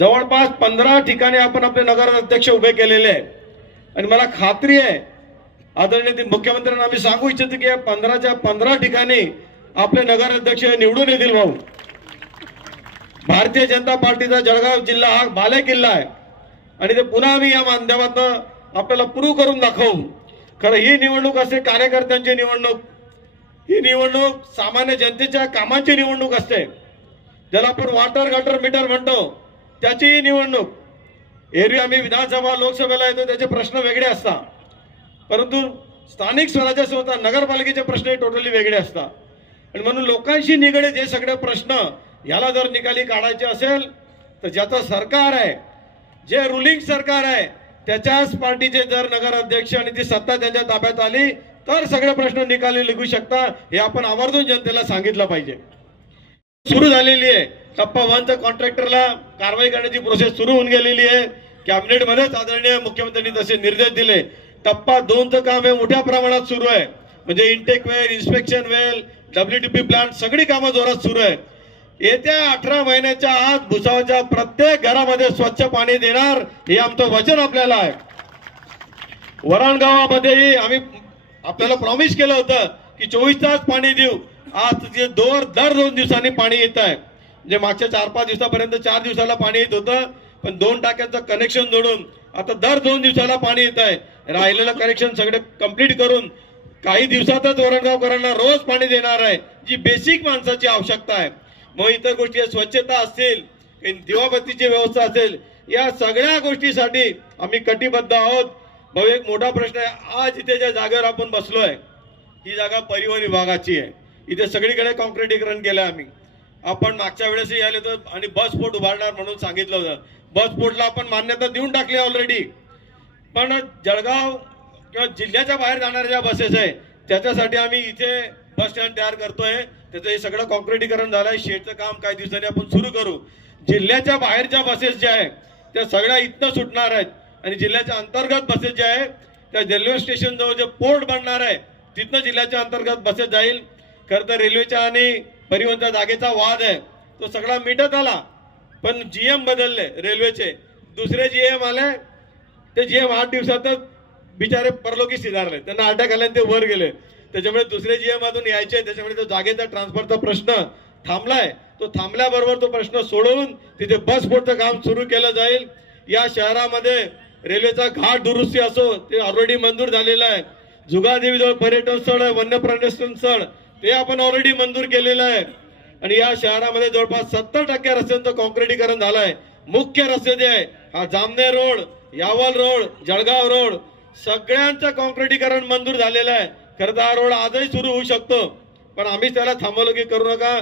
जवळपास पंधरा ठिकाणी आपण आपले नगर अध्यक्ष उभे केलेले आहे आणि मला खात्री आहे आदरणीय मुख्यमंत्र्यांना आम्ही सांगू इच्छितो की या पंधराच्या पंधरा ठिकाणी आपले नगर अध्यक्ष निवडून येतील भाऊ. भारतीय जनता पार्टीचा जळगाव जिल्हा हा बाले किल्ला आहे. आणि ते पुन्हा आम्ही या माध्यमातून आपल्याला प्रूव्ह करून दाखवू. खरं ही निवडणूक असते कार्यकर्त्यांची निवडणूक. ही निवडणूक सामान्य जनतेच्या कामाची निवडणूक असते. ज्याला आपण वॉटर गटर मीटर म्हणतो त्याचीही निवडणूक. एरवी आम्ही विधानसभा लोकसभेला येतो त्याचे प्रश्न वेगळे असतात. परंतु स्थानिक स्वराज्य संस्था नगरपालिकेचे प्रश्न टोटली वेगळे असतात. आणि म्हणून लोकांशी निगडीत हे सगळे प्रश्न याला जर निकाली काढायचे असेल तर ज्याचं सरकार आहे जे रुलिंग सरकार आहे त्याच्याच पार्टीचे जर नगराध्यक्ष आणि ती सत्ता त्यांच्या ताब्यात आली तर सगळे प्रश्न निकाली निघू शकता हे आपण आवर्जून जनतेला सांगितलं पाहिजे. सुरू झालेली आहे टप्पा वनच्या कॉन्ट्रॅक्टरला कारवाई करण्याची प्रोसेस सुरू होऊन गेलेली आहे. कॅबिनेटमध्येच आदरणीय मुख्यमंत्र्यांनी तसे निर्देश दिले. टप्पा दोनचं काम हे मोठ्या प्रमाणात सुरू आहे. म्हणजे intake well inspection well P plant सगळी कामं जोरात सुरू आहे. येत्या अठरा महिन्याच्या आत भुसावळच्या प्रत्येक घरामध्ये स्वच्छ पाणी देणार हे आमचं वचन आपल्याला आहे. वरण गावामध्येही आम्ही आपल्याला प्रॉमिस केलं होतं की चोवीस तास पाणी देऊ. आज जे दोर दर दोन दिवसांनी पाणी येत आहे. म्हणजे मागच्या चार पाच दिवसापर्यंत चार दिवसाला पाणी येत होतं पण दोन टाक्यांचं कनेक्शन जोडून आता दर दोन दिवसाला पाणी येत आहे. राहिलेलं कनेक्शन सगळे कंप्लीट करून काही दिवसातच वरणगावकरांना रोज पाणी देणार आहे जी बेसिक माणसाची आवश्यकता आहे. मग इतर गोष्टी स्वच्छता असतील दिवाबत्तीची व्यवस्था असेल या सगळ्या गोष्टीसाठी आम्ही कटिबद्ध आहोत. भाऊ एक मोठा प्रश्न आहे. आज इथे ज्या जागेवर आपण बसलो आहे ही जागा परिवहन विभागाची आहे. इथे सगळीकडे कॉन्क्रिटीकरण केलं आम्ही. आपण मागच्या वेळेसही आले तर आणि बस पोर्ट उभारणार म्हणून सांगितलं होतं. बस पोर्टला आपण मान्यता देऊन टाकली ऑलरेडी पण जळगाव किंवा जिल्ह्याच्या बाहेर जाणाऱ्या ज्या बसेस आहे त्याच्यासाठी आम्ही इथे बस स्टँड तयार करतोय. त्याचं हे सगळं कॉन्क्रिटीकरण झालंय. शेडचं काम काही दिवसांनी आपण सुरू करू. जिल्ह्याच्या बाहेरच्या बसेस ज्या आहेत त्या सगळ्या इथनं सुटणार आहेत. आणि जिल्ह्याच्या अंतर्गत बसेस ज्या आहेत त्या रेल्वे स्टेशन जवळ जे पोर्ट बनणार आहे तिथनं जिल्ह्याच्या अंतर्गत बसेस जाईल. खरं तर रेल्वेच्या आणि परिवहनच्या जागेचा वाद आहे. तो सगळा मिटत आला. पण जीएम बदलले रेल्वेचे. दुसरे जीएम आले. ते जीएम आठ दिवसातच बिचारे परलोकी सिधारले. त्यांना अटॅक आल्याने ते वर गेले. त्याच्यामुळे दुसरे जीएम अजून यायचे त्याच्यामुळे तो जागेचा ट्रान्सफरचा प्रश्न थांबलाय. तो थांबल्याबरोबर तो प्रश्न सोडवून तिथे बस पोर्टचं काम सुरू केलं जाईल. या शहरामध्ये रेल्वेचा घाट दुरुस्ती असो ते ऑलरेडी मंजूर झालेला आहे. जुगादेवीजवळ पर्यटन स्थळ आहे वन्य पर्यटन स्थळ. ते आपण ऑलरेडी मंजूर केलेलं आहे. आणि या शहरामध्ये जवळपास सत्तर टक्के रस्त्यांचं कॉन्क्रिटीकरण झालंय. मुख्य रस्ते जे आहे हा Jamner road Yawal road Jalgaon road सगळ्यांचं कॉन्क्रिटीकरण मंजूर झालेलं आहे. खरं तर हा रोड आजही सुरू होऊ शकतो. पण आम्हीच त्याला थांबवलं की करू नका.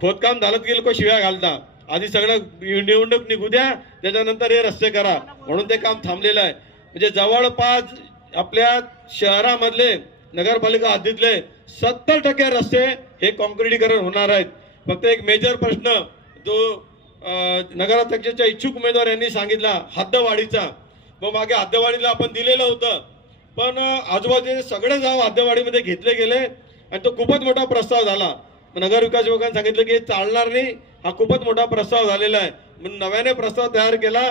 खोदकाम झालं की लोक शिव्या घालता. आधी सगळं निवडणूक निघू द्या त्याच्यानंतर हे रस्ते करा. म्हणून ते काम थांबलेलं आहे. म्हणजे जवळपास आपल्या शहरामधले नगरपालिका हद्दीतले सत्तर टक्के रस्ते हे कॉन्क्रिटीकरण होणार आहेत. फक्त एक मेजर प्रश्न जो नगराध्यक्षाच्या इच्छुक उमेदवार यांनी सांगितला हद्दवाढीचा. मग मागे हद्दवाढीला आपण दिलेलं होतं. पण आजूबाजूचे सगळे गाव हद्दवाढीमध्ये घेतले गेले आणि तो खूपच मोठा प्रस्ताव झाला. नगरविकास नगर विकास विभागाने सांगितलं की चालणार नाही. हा खूपच मोठा प्रस्ताव झालेला आहे. म्हणून नव्याने प्रस्ताव तयार केला.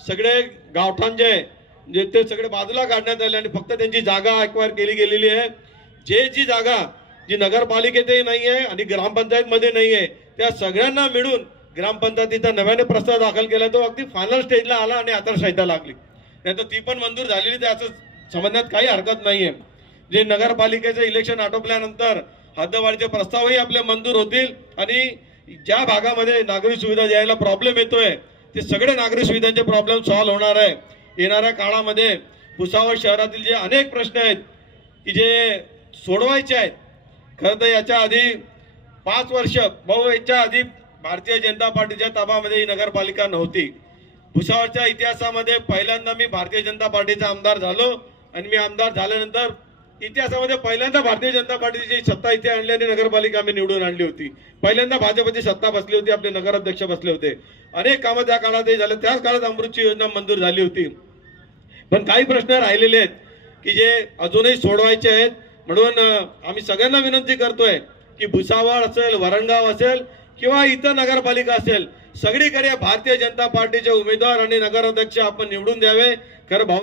सगळे गावठाण जे आहे, जे ते सगळे बाजूला काढण्यात आले आणि फक्त त्यांची जागा अक्वायर केली गेलेली आहे. जे जी जागा जी नगरपालिकेतही नाही आहे आणि ग्रामपंचायतमध्ये नाही आहे त्या सगळ्यांना मिळून ग्रामपंचायतीचा नव्याने प्रस्ताव दाखल केला. तो अगदी फायनल स्टेजला आला आणि आचारसंहिता लागली. नाही तर ती पण मंजूर झालेली त्याचं समजण्यात काही हरकत नाही आहे. जे नगरपालिकेचं इलेक्शन आटोपल्यानंतर हद्दवाढीचे प्रस्तावही आपले मंजूर होतील आणि ज्या भागामध्ये नागरी सुविधा द्यायला प्रॉब्लेम येतोय ते सगळे नागरी सुविधांचे प्रॉब्लेम सॉल्व्ह होणार आहे. येणाऱ्या काळामध्ये भुसावळ शहरातील जे अनेक प्रश्न आहेत की जे सोडवायचे आहेत खरं तर याच्या आधी पाच वर्ष भाऊ याच्या आधी भारतीय जनता पार्टीच्या ताबामध्ये ही नगरपालिका नव्हती. भुसावळच्या इतिहासामध्ये पहिल्यांदा मी भारतीय जनता पार्टीचा आमदार झालो आणि मी आमदार झाल्यानंतर इतिहासामध्ये पहिल्यांदा भारतीय जनता पार्टीची सत्ता इथे आणली आणि नगरपालिका आम्ही निवडून आणली होती. पहिल्यांदा भाजपची सत्ता बसली होती आपले नगराध्यक्ष बसले होते. अनेक कामं त्या काळातही झाले त्याच काळात अमृतची योजना मंजूर झाली होती. पण काही प्रश्न राहिलेले आहेत की जे अजूनही सोडवायचे आहेत. म्हणून आम्ही सगळ्यांना विनंती करतोय की भुसावळ असेल वरणगाव असेल किंवा इतर नगरपालिका असेल सगळीकडे भारतीय जनता पार्टीचे उमेदवार आणि नगराध्यक्ष आपण निवडून द्यावे. खरं भाऊ